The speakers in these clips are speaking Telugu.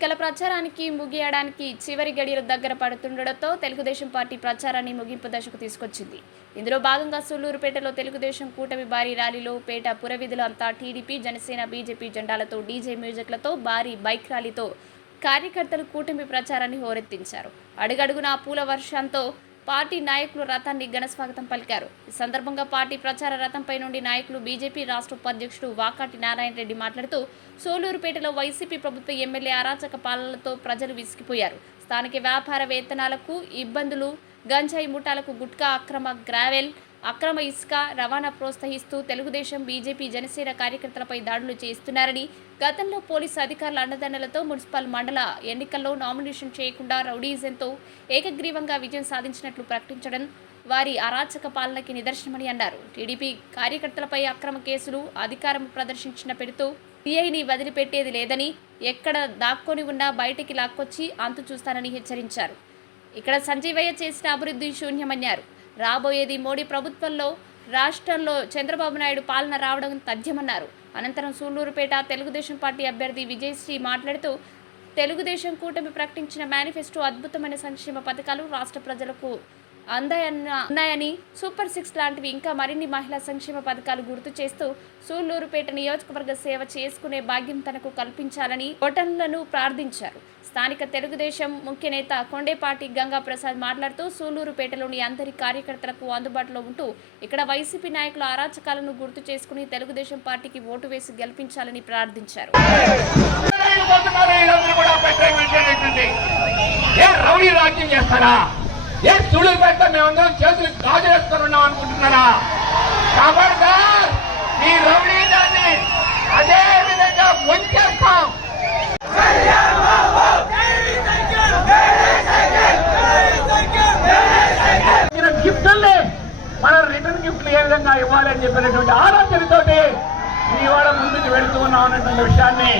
ఎన్నికల ప్రచారానికి ముగియడానికి చివరి గడియలు దగ్గర పడుతుండటంతో తెలుగుదేశం పార్టీ ప్రచారాన్ని ముగింపు దశకు తీసుకొచ్చింది. ఇందులో భాగంగా సూళ్ళూరుపేటలో తెలుగుదేశం కూటమి భారీ ర్యాలీలో పేట పురవిధులు అంతా టీడీపీ జనసేన బీజేపీ జెండాలతో డీజే మ్యూజిక్లతో భారీ బైక్ ర్యాలీతో కార్యకర్తలు కూటమి ప్రచారాన్ని హోరెత్తించారు. అడుగడుగునా పూల వర్షంతో పార్టీ నాయకులు రథాన్ని ఘనస్వాగతం పలికారు. ఈ సందర్భంగా పార్టీ ప్రచార రథంపై నుండి నాయకులు బీజేపీ రాష్ట్ర ఉపాధ్యక్షుడు వాకాటి నారాయణ రెడ్డి మాట్లాడుతూ సోలూరుపేటలో వైసీపీ ప్రభుత్వ ఎమ్మెల్యే అరాచక పాలనలతో ప్రజలు విసిగిపోయారు. స్థానిక వ్యాపార వేతనాలకు ఇబ్బందులు గంజాయి ముఠాలకు గుట్కా అక్రమ గ్రావెల్ అక్రమ ఇసుక రవాణా ప్రోత్సహిస్తూ తెలుగుదేశం బీజేపీ జనసేన కార్యకర్తలపై దాడులు చేస్తున్నారని గతంలో పోలీసు అధికారుల అండదండలతో మున్సిపల్ మండల ఎన్నికల్లో నామినేషన్ చేయకుండా రౌడీజంతో ఏకగ్రీవంగా విజయం సాధించినట్లు ప్రకటించడం వారి అరాచక పాలనకి నిదర్శనమని అన్నారు. టీడీపీ కార్యకర్తలపై అక్రమ కేసులు అధికారం ప్రదర్శించిన పెడుతూ సిఐని వదిలిపెట్టేది లేదని ఎక్కడ దాక్కొని ఉన్నా బయటికి లాక్కొచ్చి అంతు చూస్తానని హెచ్చరించారు. ఇక్కడ సంజీవయ్య చేసిన అభివృద్ధి శూన్యమన్నారు. రాబోయేది మోడీ ప్రభుత్వంలో రాష్ట్రంలో చంద్రబాబు నాయుడు పాలన రావడం తథ్యమన్నారు. అనంతరం సూళ్ళూరుపేట తెలుగుదేశం పార్టీ అభ్యర్థి విజయశ్రీ మాట్లాడుతూ తెలుగుదేశం కూటమి ప్రకటించిన మేనిఫెస్టో అద్భుతమైన సంక్షేమ పథకాలు రాష్ట్ర ప్రజలకు అందాయన్న ఉన్నాయని సూపర్ సిక్స్ లాంటివి ఇంకా మరిన్ని మహిళా సంక్షేమ పథకాలు గుర్తు చేస్తూ సూళ్ళూరుపేట నియోజకవర్గ సేవ చేసుకునే భాగ్యం తనకు కల్పించాలని ఓటర్లను ప్రార్థించారు. స్థానిక తెలుగుదేశం ముఖ్య నేత కొండేపాటి గంగా ప్రసాద్ మాట్లాడుతూ సూళ్ళూరుపేటలోని అందరి కార్యకర్తలకు అందుబాటులో ఉంటూ ఇక్కడ వైసీపీ నాయకుల అరాచకాలను గుర్తు చేసుకుని తెలుగుదేశం పార్టీకి ఓటు వేసి గెలిపించాలని ప్రార్థించారు. రౌడీ రాజ్యం చేస్తారా ఏ సుడులు పెడితే మేమందరం చేతులు గాజు వేసుకొని అనుకుంటున్నారా? ఖబర్దార్ ఈ రౌడీ అదే విధంగా ముంచేస్తాం ఇచ్చిన మన రిటర్న్ గిఫ్ట్లు ఏ విధంగా ఇవ్వాలని చెప్పినటువంటి ఆలోచనతోటి ఈ వాడ ముందుకు వెళుతూ ఉన్నాం అనేటువంటి విషయాన్ని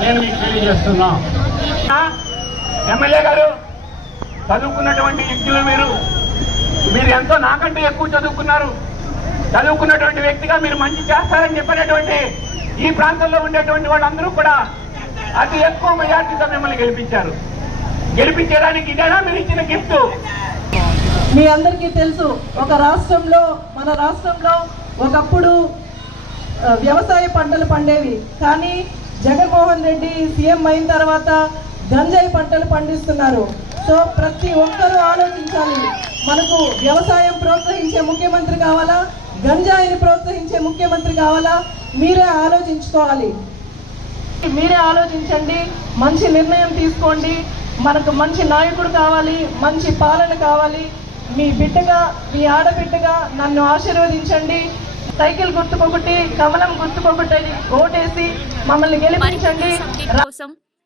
నేను మీకు తెలియజేస్తున్నా. ఎమ్మెల్యే గారు చదువుకున్నటువంటి వ్యక్తులు మీరు. మీరు ఎంతో నాకంటే ఎక్కువ చదువుకున్నారు. చదువుకున్నటువంటి వ్యక్తిగా మీరు మంచి చేస్తారని చెప్పినటువంటి ఈ ప్రాంతంలో ఉండేటువంటి వాళ్ళందరూ కూడా అతి ఎక్కువ మెజార్టీతో మిమ్మల్ని గెలిపించారు. గెలిపించడానికి ఇదేనా మీరు ఇచ్చిన గిఫ్ట్? మీ అందరికీ తెలుసు ఒక రాష్ట్రంలో మన రాష్ట్రంలో ఒకప్పుడు వ్యవసాయ పంటలు పండేవి. కానీ జగన్మోహన్ రెడ్డి సీఎం అయిన తర్వాత గంజాయి పంటలు పండిస్తున్నారు. సో ప్రతి ఒక్కరూ ఆలోచించాలి. మనకు వ్యవసాయం ప్రోత్సహించే ముఖ్యమంత్రి కావాలా? గంజాయిని ప్రోత్సహించే ముఖ్యమంత్రి కావాలా? మీరే ఆలోచించుకోవాలి. మీరే ఆలోచించండి. మంచి నిర్ణయం తీసుకోండి. మనకు మంచి నాయకుడు కావాలి మంచి పాలన కావాలి. మీ బిడ్డగా మీ ఆడబిడ్డగా నన్ను ఆశీర్వదించండి. సైకిల్ గుర్తుకొకటి కమలం గుర్తుకొకటి ఓటేసి మమ్మల్ని గెలిపించండి. కోసం